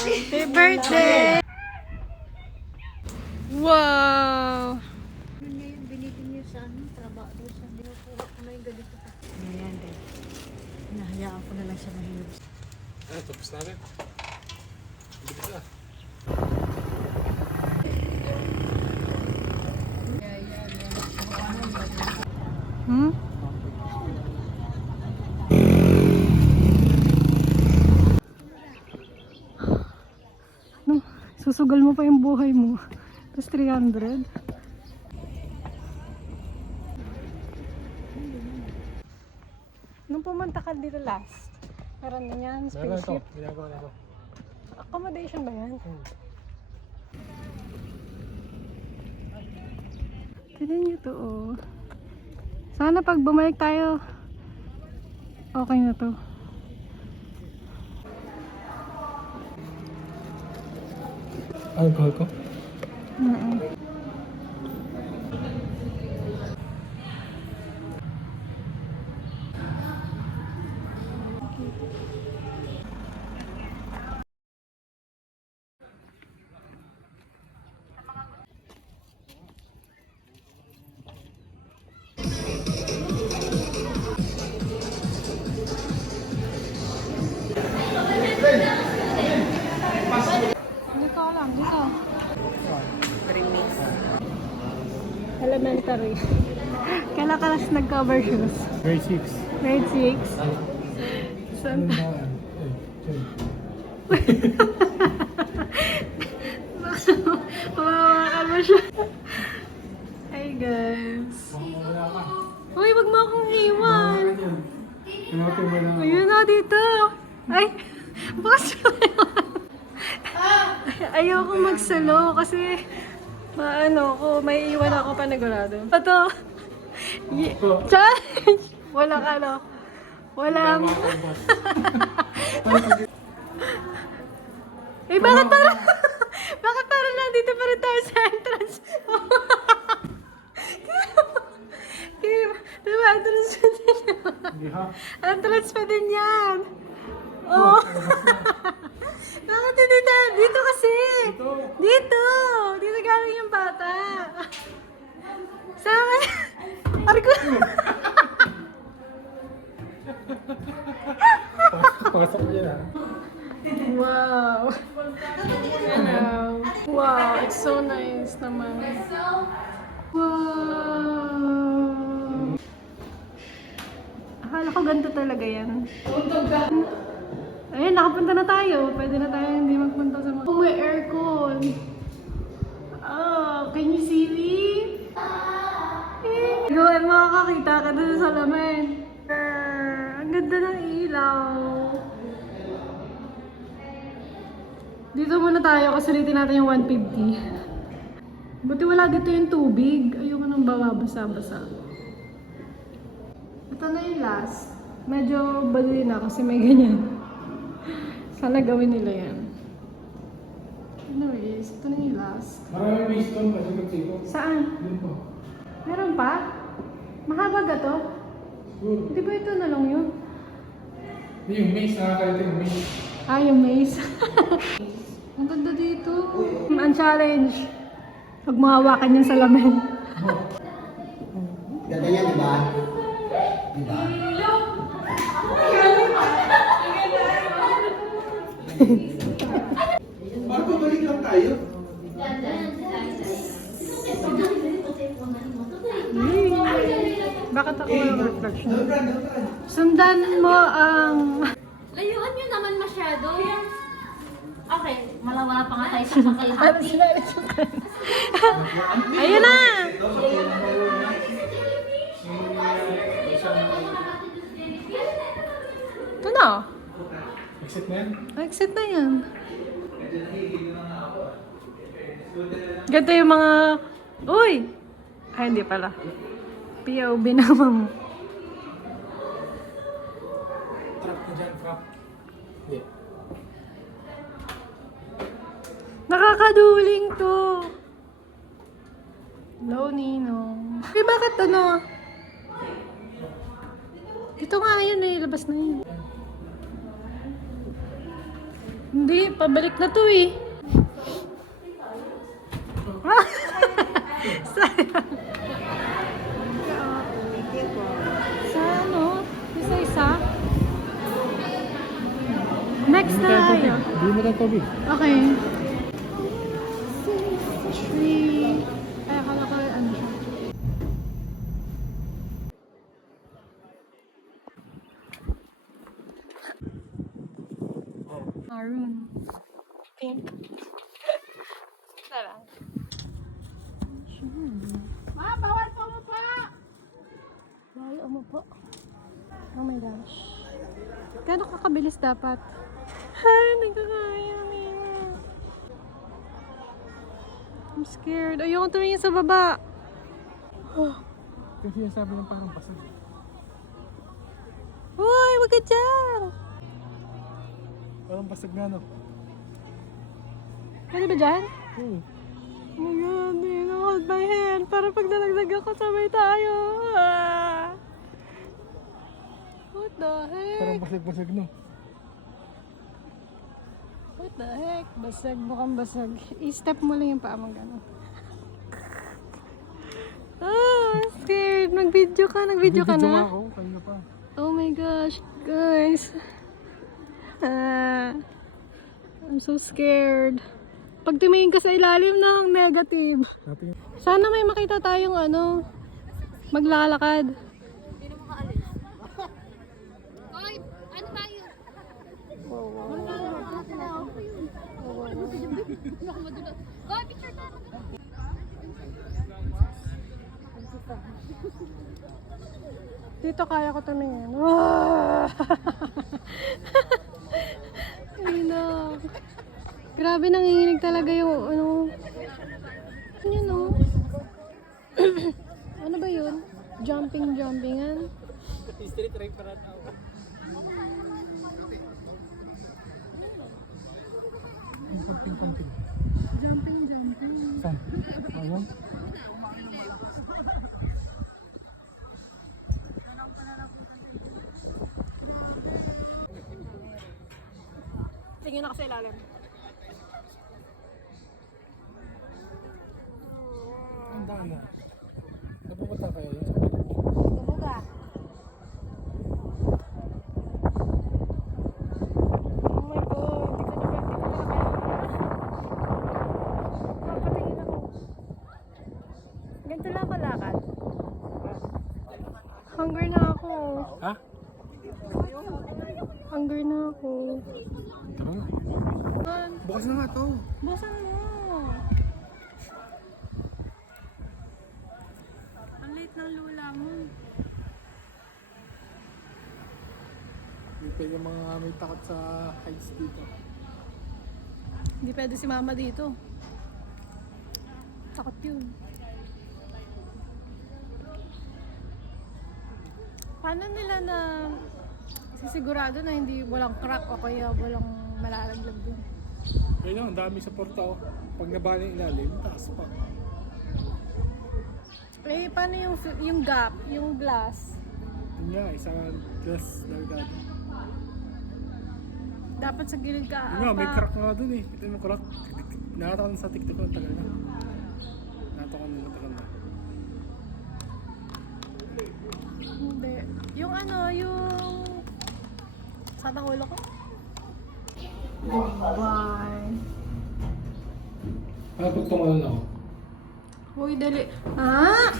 Happy birthday! Wow! Ngayon, binigyan niyo sa trabaho doon sa dinukuha ko na yung ganito pa. Ayan din. Hinahayaan ko na lang siya mahilog. Tapos natin. Bilis na. Hmm? No, susugal mo pa yung buhay mo. Tapos 300. Nung pumunta ka dito last, meron na yan, Meron ito. spaceship. Ginagawa na ito. Accommodation ba yan? Tignan nyo to, oh. Sana pag bumalik tayo, okay na to. Alcohol ko? Dito lang, dito. Elementary. Kailan ka last nag-cover shoes? Grade 6. Grade 6? Saan? Mawawakan mo siya. Hi guys. Uy, wag mo akong iwan. Ayun na dito. Ay, bukas mo yun. Ayoko magsalo kasi maano ko, may iwan ako panigurado. Ito. Challenge! Walang ano. Walang... Eh, bakit parang... bakit parang nandito pa rin tayo sa entrance? Diba, entrance pa din yan. Entrance pa din yan. Oh. Bakit hindi tayo? Dito kasi. Dito. Dito galing yung bata. Sama. Argo. Pasok niya na. Wow. Hello. Wow, it's so nice naman. Wow. Akala ko ganito talaga yan. Ayun, nakapunta na tayo. Pwede na tayo hindi magpunta sa mga... Oh, may aircon. Oh, can you see me? Gawin, makakakita ka doon sa salamin. Ang ganda ng ilaw. Dito muna tayo kasi ulitin natin yung 150. Buti wala dito yung tubig. Ayoko nang babasa-basa. Ito na yung last. Medyo baduy na kasi may ganyan. Sana gawin nila yan. Anyways, ito na yung last. Maraming wisdom kasi kagsiko. Saan? Doon po. Meron pa? Mahaba ga to? Good. Hindi ba ito na lang yun? Yung maze, nakakalita yung maze. Ah, yung maze. Ang ganda dito. Ang challenge. Huwag mahawakan yung salamin. Ganda yan, di ba? Di ba? Bago balik lang tayo. Bakit ako walang reflection? Sundan mo ang... Layuan nyo naman masyado. Okay, malawala pa nga tayo sa kakalahati. Ayun na! Ito na. Exit na yan? Exit na yan. Ganito yung mga... Uy! Ay, hindi pala. POV naman. Trap na dyan, trap. Yeah. Nakakaduling to. Low Ninong. Eh, bakit ano? Dito Dito nga yun eh, labas na yun. Hindi, pabalik na to eh. Sayang. Sa ano? Isa-isa? Next na tayo. Hindi mo lang tubig. Okay. 3. Ay, akala ko ano siya. Maroon. Pink. Sarang. Ma, bawal po mo pa! Bawal mo po. Oh my gosh. Gano'n kakabilis dapat? Ay, nagkakaya niya. I'm scared. Ayoko tumingin sa baba. Kasi yung sabi ng parang basag. Uy, wag ka dyan! Parang basag nga, no? Pwede ba dyan? Oo. Oh my God, dude, hold my hand. Para pag nalagdag ako, sabay tayo. Ah. What the Parang heck? basag-basag, no? What the heck? Basag, mukhang basag. I-step mo lang yung paa mo gano'n. Ah, I'm scared. Mag-video ka. Nag-video ka Video nga na? ako, kanina pa. Oh my gosh, guys. Ah, I'm so scared. Pag tumingin ka sa ilalim ng negative. Natin Sana may makita tayong ano, maglalakad. Dito kaya ko tumingin. Ay na. Grabe, nanginginig talaga yung ano. Ano yun, no? Ano ba yun? Jumpingan? Street try para tao. Yung konting-konting. Jumping. Saan? Ayun. Tingin ako sa ilalim. Ang daan na. Napupunta kayo yun. Tumuga. Oh my God, hindi ko na papatingin ako. Ganito lang ako lakad. Hunger na ako. Ha? Hunger na ako. Tara na. Bukas na nga to. Busan mo. Ang late ng lula mo. Hindi pa yung mga may takot sa heights dito. Hindi pwede si mama dito. Takot yun. Paano nila na sisigurado na hindi walang crack o kaya walang malalaglag dun? Kaya lang, ang dami sa porta oh. Pag nabali yung ilalim, taas pa. Eh, paano yung gap, yung glass? Yun nga, isang glass dalgado. Dapat sa gilid ka. Yun nga, may crack nga dun eh. Ito yung crack. Nakata ko sa TikTok ko, tagal na. Nakata ko na tagal na. Hindi. Yung ano, yung... Saan ang ulo ko? Bye. Ano pag tumalon ako? Uy, dali. Ah!